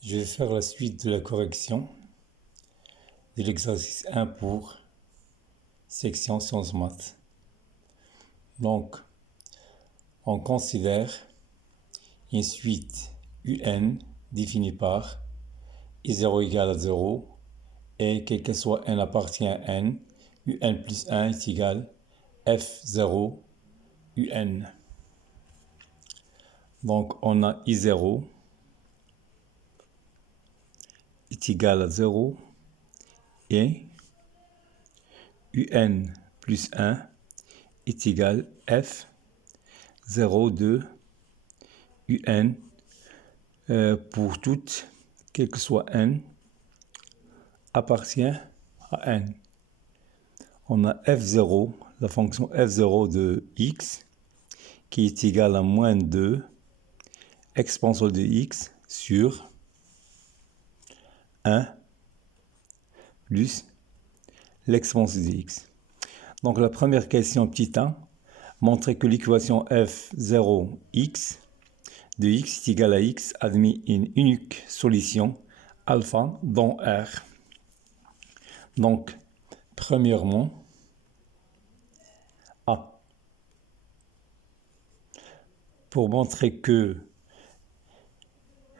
Je vais faire la suite de la correction de l'exercice 1 pour section sciences maths. Donc, on considère une suite UN définie par i0 égale à 0 et quel que soit n appartient à n, un plus 1 est égal f0 un. Donc, on a i0 est égal à 0 et un plus 1 est égal f0 de un pour toutes, quel que soit n, appartient à n. On a f0, la fonction f0 de x, qui est égale à moins 2 exponentielle de x sur 1 plus l'exponentielle de x. Donc la première question, petit 1, montrer que l'équation f0x de x est égale à x admet une unique solution alpha dans R. Donc, premièrement, A. Pour montrer que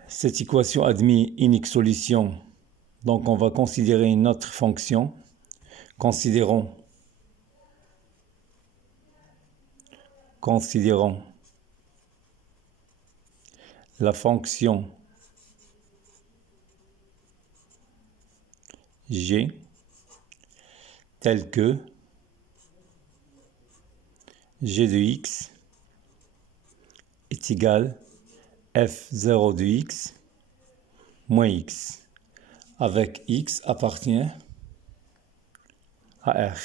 cette équation admet une unique solution, donc on va considérer une autre fonction. Considérons la fonction g telle que g de x est égal f0 de x moins x, avec x appartient à R.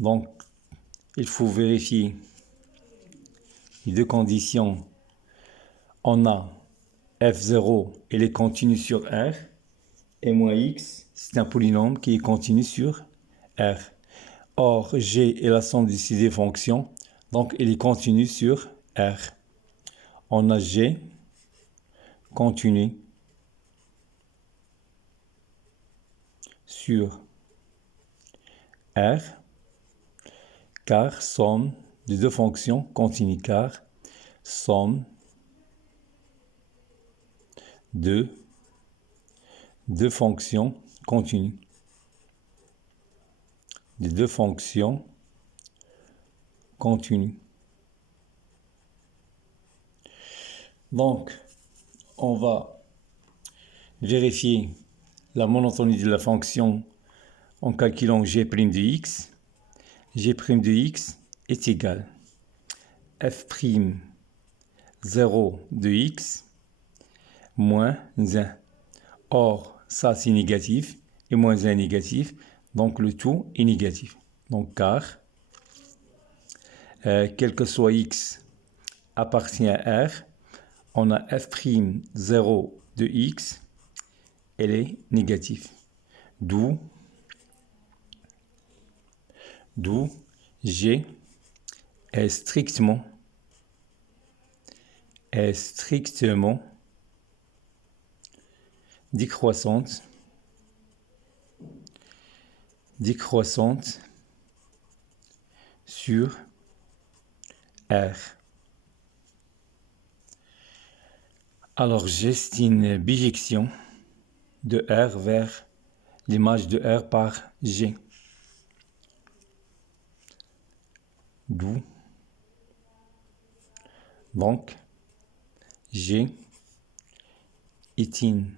Donc, il faut vérifier les deux conditions. On a f0, il est continu sur R, et moins x, c'est un polynôme qui est continu sur R. Or, g est la somme de ces deux fonctions, donc il est continu sur R. On a g continu sur R, car somme de deux fonctions continue, car somme de deux fonctions continues. De deux fonctions continues. Donc, on va vérifier la monotonie de la fonction en calculant g' de x. G' de x est égal f' 0 de x moins 1. Or, ça c'est négatif et moins 1 négatif, donc le tout est négatif. Donc car, quel que soit x appartient à R, on a f'0 de x, elle est négative. D'où g est strictement décroissante sur R. Alors, j'ai une bijection de R vers l'image de R par G. D'où, donc, G est une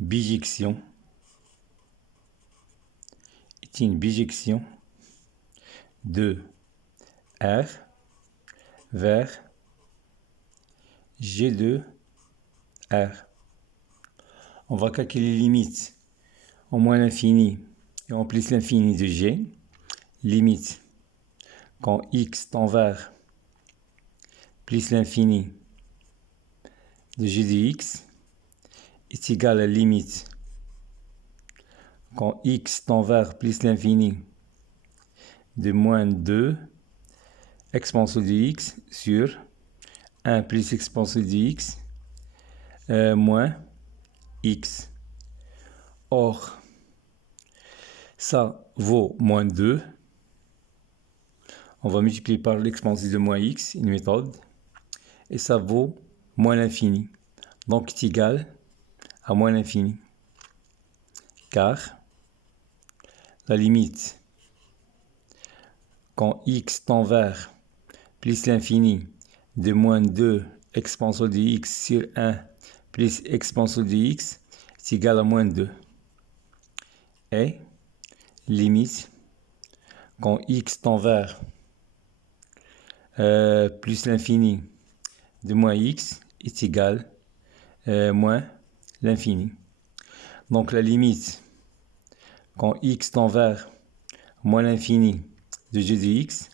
bijection de R vers G de R. On va calculer les limites en moins l'infini et en plus l'infini de G. Limite quand x tend vers plus l'infini de G de x est égal à la limite quand x tend vers plus l'infini de moins 2 exponentielle de x sur 1 plus exponentielle de x moins x. Or, ça vaut moins 2. On va multiplier par l'exponentielle de moins x, une méthode. Et ça vaut moins l'infini. Donc, c'est égal à moins l'infini. Car la limite, quand x tend vers plus l'infini de moins 2 exponentielle de x sur 1 plus exponentielle de x, c'est égal à moins 2. Et limite, quand x tend vers plus l'infini de moins x est égal à moins l'infini. Donc la limite, quand x tend vers moins l'infini de g de x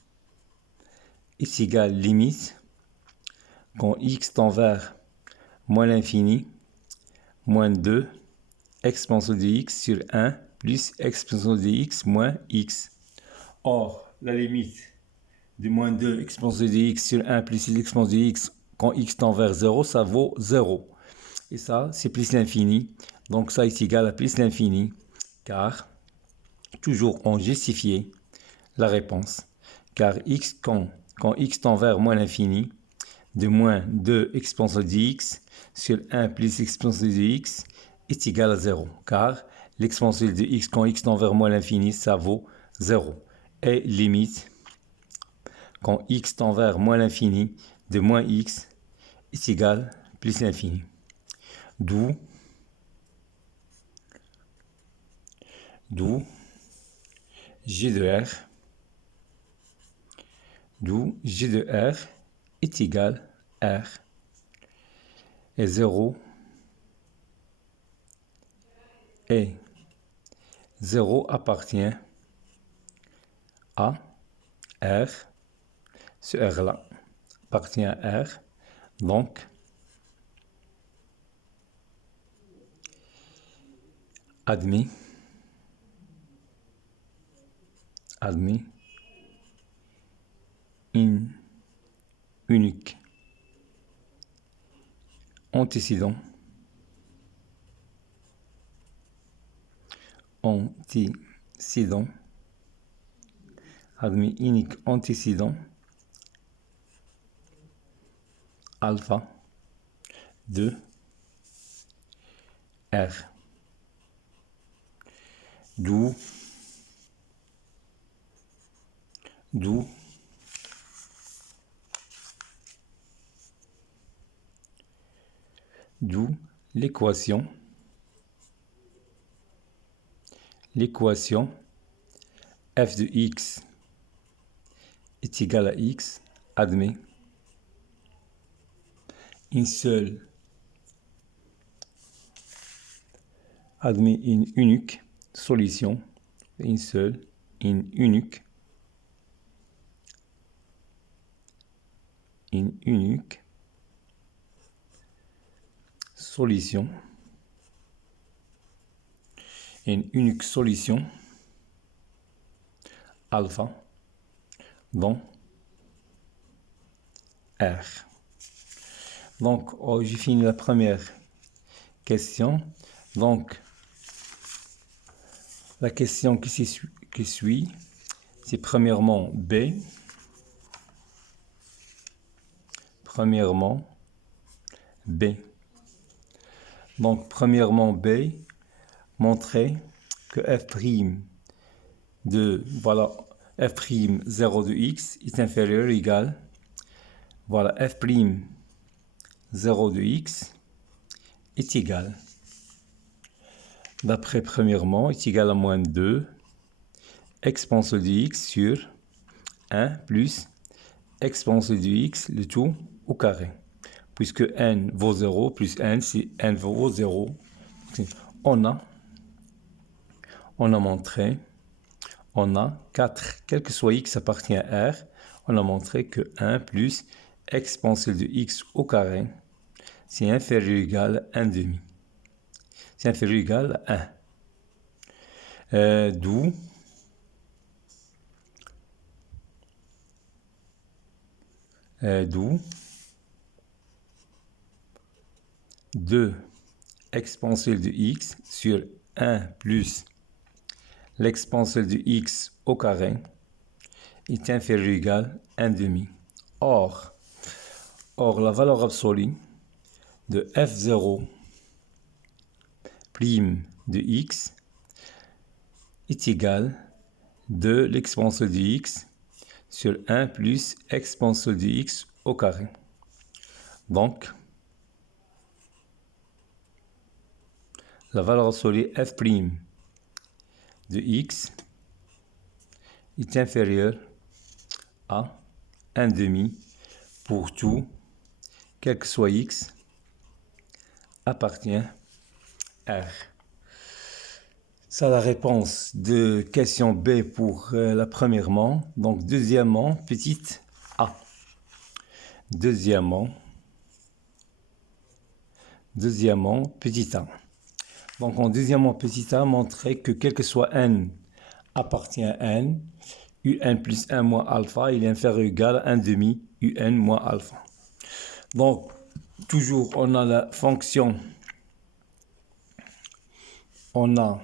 est égal limite, quand x tend vers moins l'infini, moins 2 exponentielle de x sur 1 plus exponentielle de x moins x. Or, la limite de moins 2 exponentielle de x sur 1 plus exponentielle de x quand x tend vers 0, ça vaut 0. Et ça, c'est plus l'infini. Donc ça est égal à plus l'infini, car toujours on justifiait la réponse. Car x, quand x tend vers moins l'infini, de moins 2 exponentielle de x sur 1 plus exponentielle de x est égal à 0. Car l'exponentielle de x, quand x tend vers moins l'infini, ça vaut 0. Et limite, quand x tend vers moins l'infini, de moins x est égal à plus l'infini. D'où g de r, est égal à r. Et 0 appartient à r. Ce r-là appartient à r. Donc, admis une unique antécédent admis unique antécédent alpha de R. D'où l'équation f de x est égal à x admet une unique solution, une unique solution alpha dans R. Donc, j'ai fini la première question. Donc, la question qui suit, c'est premièrement B. Donc, premièrement B, montrer que f' de, voilà, f'0 de x est inférieur ou égal, voilà, f' 0 de x est égal, d'après premièrement, est égal à moins 2 exponentielle de x sur 1 plus exponentielle de x, le tout au carré. Puisque n vaut 0 plus n, si n vaut 0, on a montré, on a 4, quel que soit x appartient à R, on a montré que 1 plus exponentielle de x au carré, c'est inférieur ou égal à 1 demi. C'est inférieur ou égal à 1. D'où 2 exponentielle de x sur 1 plus l'exponentielle de x au carré est inférieur ou égal à 1 demi. Or, la valeur absolue de f0' de x est égale de l'exponentielle de x sur 1 plus exponentielle de x au carré. Donc, la valeur absolue f' de x est inférieure à 1 demi pour tout, quel que soit x, appartient à R. C'est la réponse de question B pour la premièrement. Donc, deuxièmement, petite a. Deuxièmement, petit a. Donc, en deuxièmement, petit a, montrer que quel que soit n appartient à n, un plus 1 moins alpha, il est inférieur ou égal à 1 demi un moins alpha. Donc, toujours, on a la fonction, on a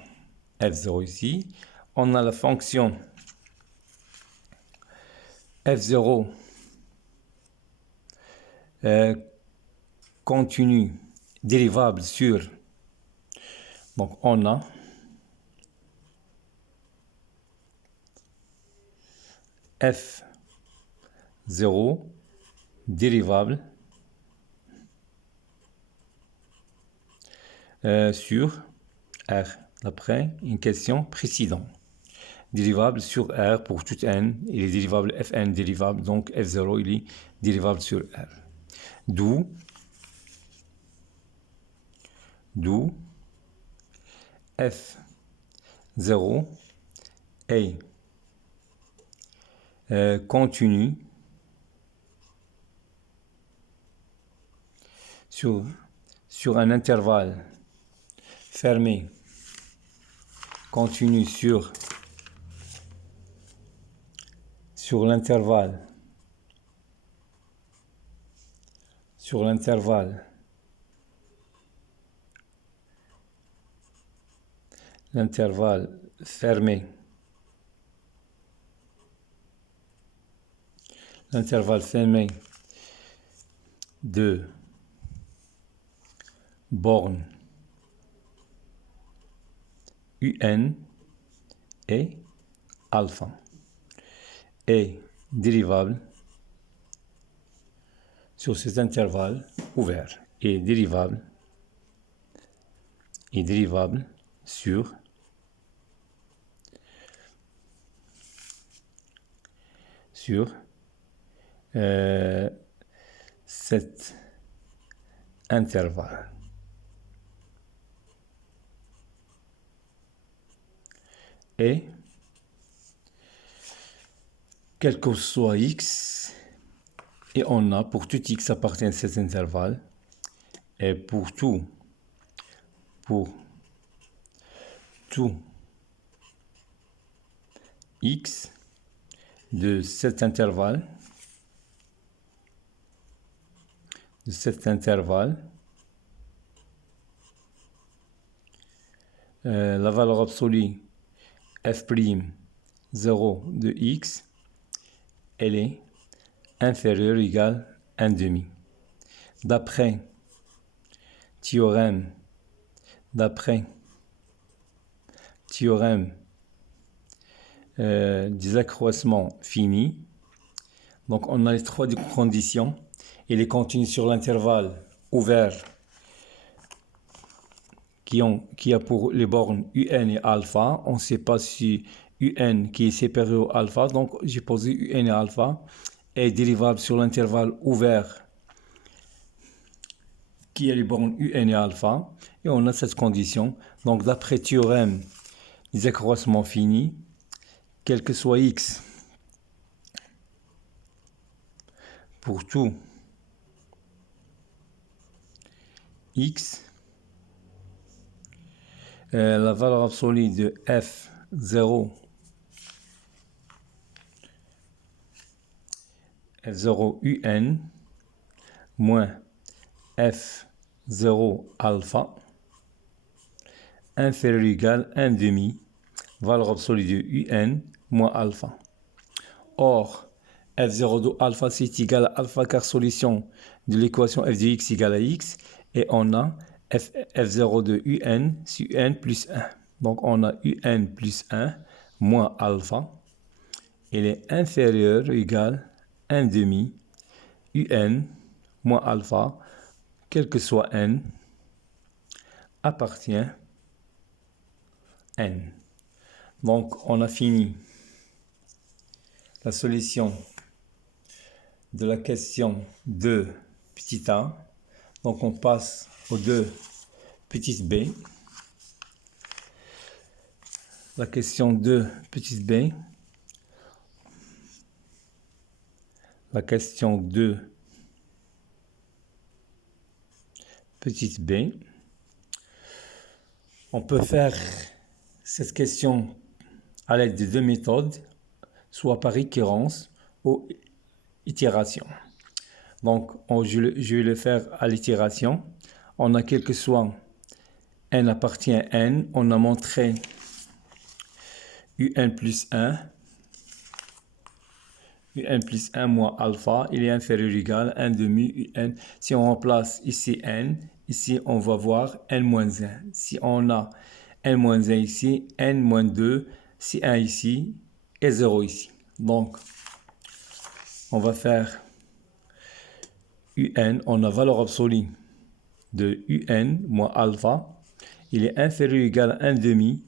f0 ici, on a la fonction f0 continue dérivable sur, donc on a f0 dérivable sur R, d'après une question précédente. Dérivable sur R pour tout n, il est dérivable fn dérivable, donc f0 il est dérivable sur R. D'où f0 est continu sur un intervalle fermé, continu sur l'intervalle fermé, de bornes un et alpha est dérivable sur cet intervalle ouvert et dérivable sur cet intervalle. Et quel que soit x, et on a pour tout x appartient à cet intervalle, et pour tout x de cet intervalle, la valeur absolue f'0 de x, elle est inférieure ou égale à 1 demi. D'après théorème des accroissements finis, donc on a les trois conditions. Il est continu sur l'intervalle ouvert qui a pour les bornes un et alpha. On ne sait pas si un qui est supérieur à alpha, donc j'ai posé un et alpha, est dérivable sur l'intervalle ouvert qui a les bornes un et alpha, et on a cette condition. Donc d'après théorème des accroissements finis, quel que soit x pour tout x, la valeur absolue de f0 un moins f0 0 alpha inférieur ou égal à 1 demi, valeur absolue de un moins alpha. Or, f0 de alpha c'est égal à alpha car solution de l'équation f de x égale à x, et on a f0 de un c'est un plus 1. Donc on a un plus 1 moins alpha, il est inférieur ou égal à 1 demi un moins alpha, quel que soit n, appartient n. Donc on a fini la solution de la question 2 petit a. Donc on passe au 2 petit b. La question 2 petit b. La question 2 petit b. On peut faire cette question à l'aide de deux méthodes, soit par récurrence ou itération. Donc, je vais le faire à l'itération. On a quel que soit n appartient à n, on a montré un plus 1, un plus 1 moins alpha, il est inférieur ou égal à 1 demi un. Si on remplace ici n, ici on va voir n moins 1. Si on a n moins 1 ici, n moins 2, si 1 ici et 0 ici. Donc, on va faire un, on a valeur absolue de un moins alpha, il est inférieur ou égal à 1 demi,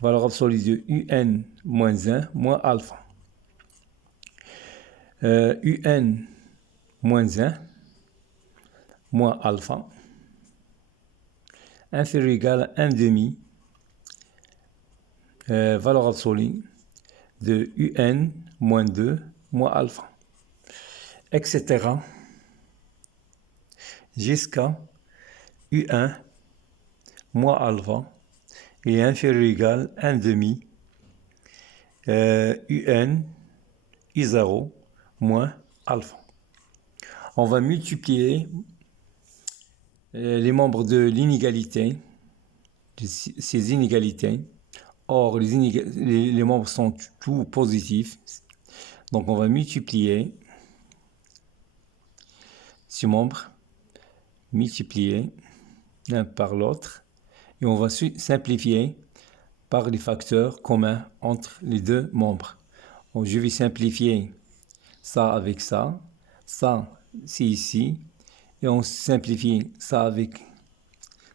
valeur absolue de un moins 1 moins alpha. un moins 1 moins alpha, inférieur ou égal à 1 demi, valeur absolue de un moins 2 moins alpha, etc. jusqu'à un moins alpha est inférieur ou égal à 1 demi un i0 moins alpha. On va multiplier les membres de l'inégalité, de ces inégalités. Or, les membres sont tous positifs. Donc, on va multiplier ce membre, multiplier l'un par l'autre. Et on va simplifier par les facteurs communs entre les deux membres. Donc, je vais simplifier ça avec ça. Ça, c'est ici. Et on simplifie ça avec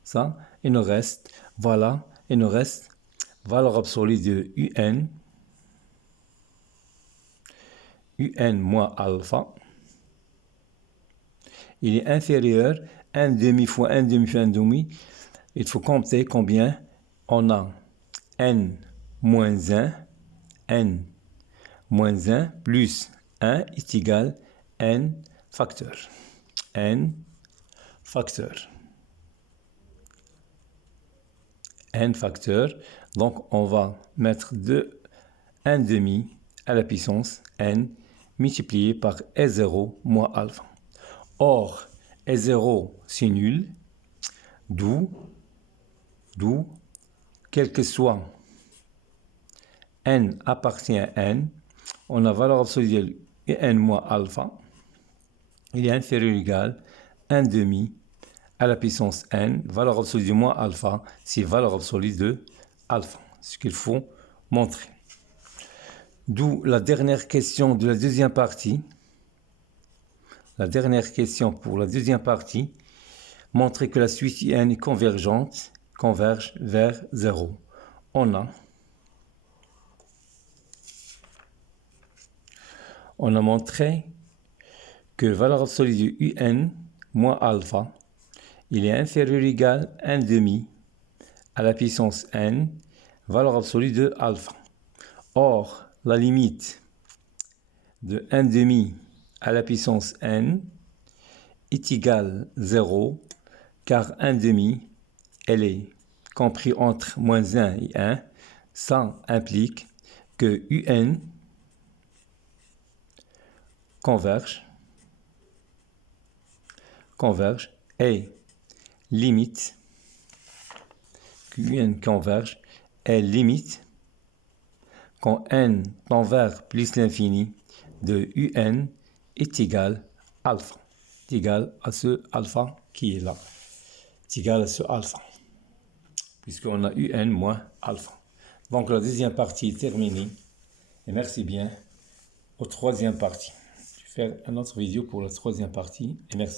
ça. Il nous reste, voilà, il nous reste valeur absolue de un moins alpha. Il est inférieur à 1 demi fois 1 demi fois 1 demi. Il faut compter combien on a n moins 1, n moins 1 plus 1 est égal à n facteur. N facteur. N facteur. Donc, on va mettre 1 demi à la puissance n multiplié par S0 moins alpha. Or, S0, c'est nul. D'où, quel que soit n appartient à n, on a valeur absolue de n moins alpha. Il est inférieur ou égal à 1 demi à la puissance n, valeur absolue de moins alpha, c'est valeur absolue de alpha, ce qu'il faut montrer. D'où la dernière question de la deuxième partie. La dernière question pour la deuxième partie, montrer que la suite n est convergente, converge vers 0. On a montré que valeur absolue de un moins alpha, il est inférieur ou égal à 1 demi à la puissance n, valeur absolue de alpha. Or, la limite de 1 demi à la puissance n est égale à 0, car 1 demi, elle est compris entre moins 1 et 1. Ça implique que un converge et limite, QN converge, est limite quand n tend vers plus l'infini de UN est égal à alpha, est égal à ce alpha qui est là, est égal à ce alpha, puisqu'on a UN moins alpha. Donc la deuxième partie est terminée, et merci bien aux troisième partie. Je vais faire une autre vidéo pour la troisième partie, et merci.